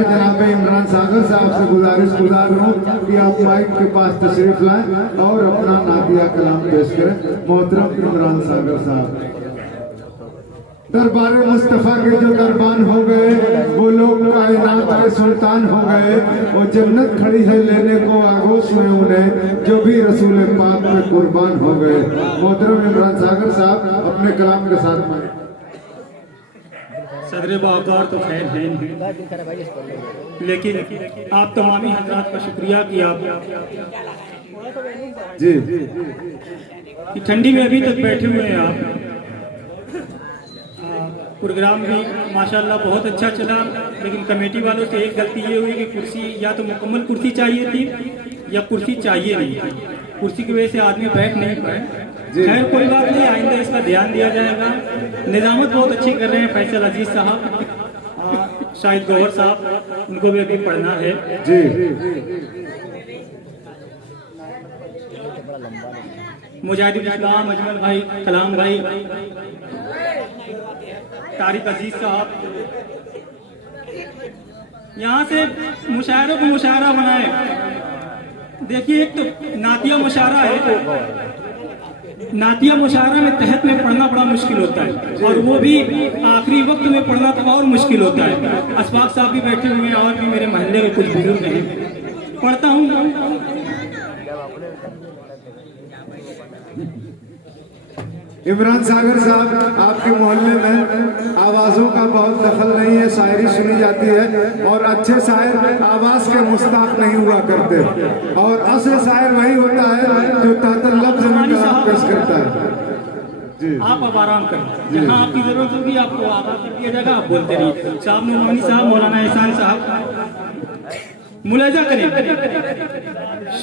शायर जनाब इमरान सागर साहब से गुजार हूँ कि आप माइक के पास तशरीफ लाएं और अपना नातिया कलाम पेश करें। मोहतरम इमरान सागर साहब। दरबार मुस्तफ़ा के जो दरबान हो गए वो लोग कायनात के सुल्तान हो गए। वो जन्नत खड़ी है लेने को आगोश में उन्हें जो भी रसूल पाक पे कुर्बान हो गए। मोहतरम इमरान सागर साहब अपने कलाम के साथ में। सदर बावकार तो खैर है नहीं, लेकिन आप तमामी हजरात का शुक्रिया कि आप जी कि ठंडी में अभी तक बैठे हुए हैं। आप प्रोग्राम भी माशाल्लाह बहुत अच्छा चला, लेकिन कमेटी वालों से एक गलती ये हुई कि कुर्सी या तो मुकम्मल कुर्सी चाहिए थी या कुर्सी चाहिए नहीं थी। कुर्सी की वजह से आदमी बैठ नहीं पाए। खैर कोई बात नहीं, आइंदा इसका ध्यान दिया जाएगा। निजामत बहुत अच्छी कर रहे हैं फैसल अजीज साहब, शाहिद गौहर साहब, उनको भी अभी पढ़ना है जी। मुजाहिदुल इस्लाम अजमल भाई, कलाम भाई, तारिक अजीज साहब, यहाँ से मुशायरों को मुशायरा बनाए। देखिए एक तो नातिया मुशायरा है, नातिया मुशायरा में तहत में पढ़ना बड़ा मुश्किल होता है और वो भी आखिरी वक्त में पढ़ना तो और मुश्किल होता है। अशफाक साहब भी बैठे हुए हैं और भी मेरे महल्ले के कुछ बुजुर्ग हैं। पढ़ता हूँ। इमरान सागर साहब, आपके मोहल्ले में आवाज़ों का बहुत दखल नहीं है, शायरी सुनी जाती है और अच्छे शायर आवाज़ के मुस्ताक नहीं हुआ करते और असली शायर वही होता है जो तातल लफ्ज़ में कलाम पेश करता है। जी आप अब आराम करें, जहाँ आपकी जरूरत होगी आपको आवाज़ दिया जाएगा, आप बोलते रहिए। शाह नूमानी साहब, मौलाना एहसान साहब, मुलाजा करें।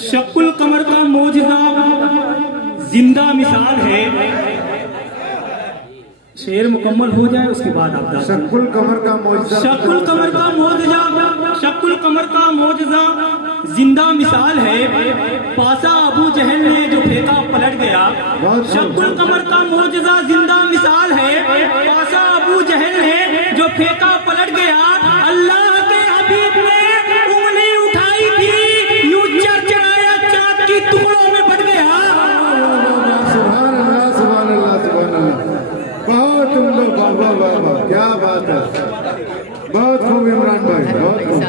शक्कुल कमर का मौजज़ा जिंदा मिसाल है। शेर मुकम्मल हो जाए उसके बाद आप शक्कुल कमर का मौजज़ा, शक्कुल कमर का मौजज़ा, शक्कुल कमर का मौजज़ा जिंदा मिसाल है। पासा अबू जहल ने जो फेंका पलट गया। शक्कुल कमर का मौजज़ा जिंदा मिसाल है। पासा अबू जहल ने जो फेंका पलट गया। अल्लाह के हबीब ने उंगली उठाई थी, यूं चरचराया चाँद की टुकड़ों में बट गया। बहुत तुम लोग, वाह वाह वाह, क्या बात है, बहुत खूब इमरान भाई, बहुत खूब,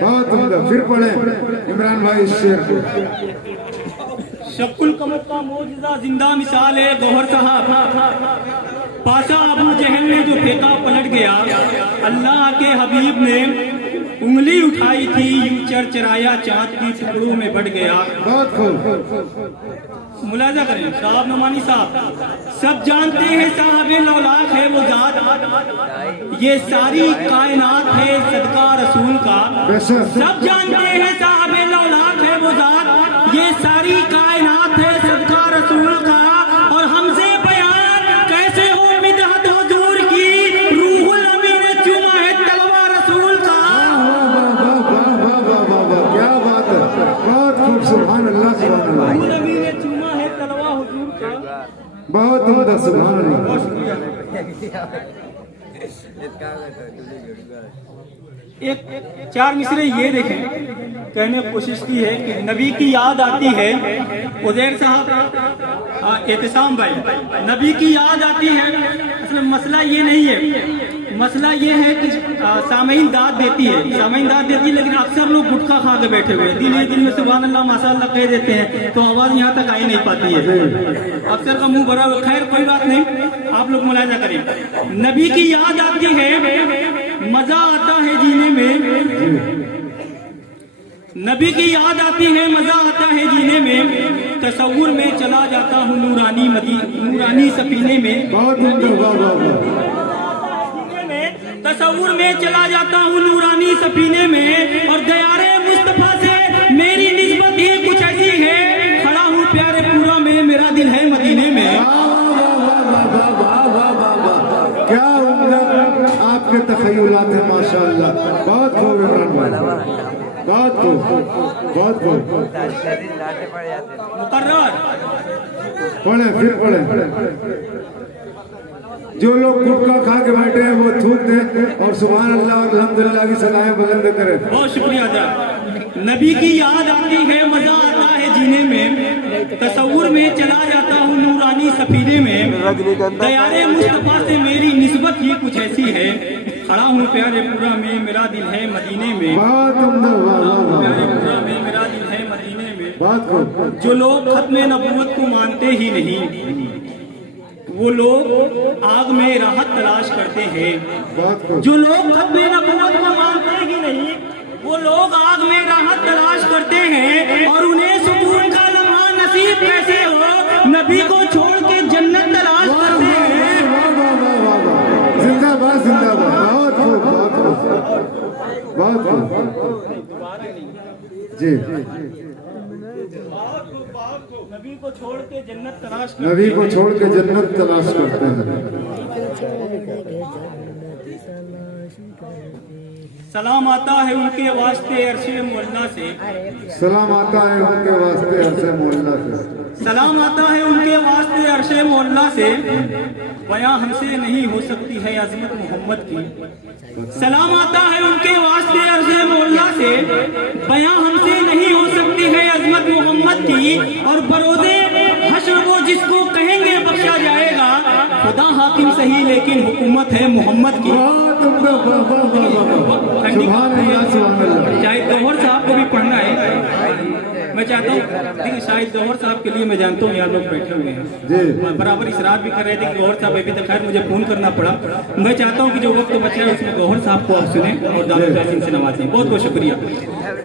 बहुत उम्दा। फिर पढ़े इमरान भाई इस शेर को। शक्कुल कमर का मौजज़ा जिंदा मिसाल है। गौहर साहब, पासा अबू जहल ने जो फेंका पलट गया। अल्लाह के हबीब ने उंगली उठाई थी, यूं चरचराया चाँद की टुकड़ों में बट गया। बहुत खूब। मुलाजा करें साहब नोमानी साहब। सब जानते हैं साहबे लौलाक है वो जात, ये सारी कायनात है सदका रसूल का। सब जानते हैं साहबे लौलाक है वो जात, ये सारी कायनात है सदका रसूल का। और हमसे बयान कैसे हो मिदहत हुजूर की, रूहुल अमीन ने चूमा है तलवा रसूल का। क्या बात है, बहुत खूब, सुभान अल्लाह, सुभान अल्लाह। बहुत उम्दा, सुभान अल्लाह। एक चार मिसरे ये देखें, कहने की कोशिश की है कि नबी की याद आती है। उजैर साहब, एहतसाम भाई, नबी की याद आती है। असल मसला ये नहीं है, मसला ये है कि सामईन दाद देती है, सामईन दाद देती है, लेकिन अक्सर लोग गुटखा खा के बैठे हुए हैं। दिल में सुभान अल्लाह माशाअल्लाह कह देते हैं तो आवाज़ यहाँ तक आई नहीं पाती है, अक्सर का मुंह भरा हुआ। खैर कोई बात नहीं, आप लोग मुलाजा करें। नबी की याद आती है, मजा आता है जीने में। नबी की याद आती है, मजा आता है जीने में। तसव्वुर में चला जाता हूँ नूरानी सफीने में। तसव्वुर में चला जाता हूँ नूरानी सफीने में। और दयारे मुस्तफा से मेरी निस्बत ही कुछ ऐसी है, खड़ा हूँ प्यारे पूरा में, मेरा दिल है मदीने में। क्या उम्दा आपके तखय्युलात हैं, माशाअल्लाह, बहुत खूब इमरान भाई, बहुत खूब, बहुत खूब। मुकर्रर पढ़े, फिर पढ़े। जो लोग गुटखा खा के बैठे हैं वो थूक दें और सुभान अल्लाह और अल्हम्दुलिल्लाह की सलाहें बुलंद करें। बहुत शुक्रिया अदा। नबी की याद आती है, मजा आता है जीने में, तसव्वुर में चला जाता हूँ नूरानी सफीने में, दयारे मुस्तफा से मेरी निस्बत ही कुछ ऐसी है, खड़ा हूँ प्यारे पूरा में मेरा दिल है मदीने में, बहुत उम्दा, वाह वाह वाह। प्यारे पूरा में मेरा दिल है मदीने में। बहुत खूब। जो लोग खत्म नबूवत को मानते ही नहीं, वो लोग आग में राहत तलाश करते हैं। बहुत खूब। जो लोग खत्म नबूवत को मानते ही नहीं, वो लोग आग में राहत तलाश करते हैं, और उन्हें सुकून का लम्हा नसीब कैसे हो, नबी को छोड़ के जन्नत तलाश करते हैं। वाह वाह वाह वाह वाह। जिंदाबाद जिंदाबाद। बहुत खूब बहुत खूब बहुत खूब। जी नबी को छोड़ के जन्नत तलाश नबी को छोड़ के जन्नत तलाश करते हैं। सलाम आता है उनके वास्ते अरशे मोहल्ला से, सलाम आता है उनके वास्ते अरसे मोहल्ला से, सलाम आता है उनके वास्ते अरशे मोहल्ला से, बयां हमसे नहीं हो सकती है अजमत मोहम्मद की। सलाम आता है उनके वास्ते अरशे मोहल्ला से, बयां हमसे नहीं हो सकती है अजमत मोहम्मद की, और बरोदे हश्र वो जिसको कहेंगे बख्शा जाएगा, खुदा हाकिम सही लेकिन हुकूमत है मोहम्मद की। बहुत उम्दा, वाह वाह वाह वाह। सुभान अल्लाह सुभान अल्लाह। शायद गौहर साहब को भी पढ़ना है, मैं चाहता हूँ, देखिए शायद गौहर साहब के लिए मैं जानता हूँ यहाँ लोग बैठे हुए हैं जी। बराबर इसरार भी कर रहे थे कि गौहर साहब अभी तक खैर मुझे फोन करना पड़ा। मैं चाहता हूँ कि जो वक्त बचा है उसमें गौहर साहब को आप सुने और दादा से नवाजें। बहुत बहुत शुक्रिया।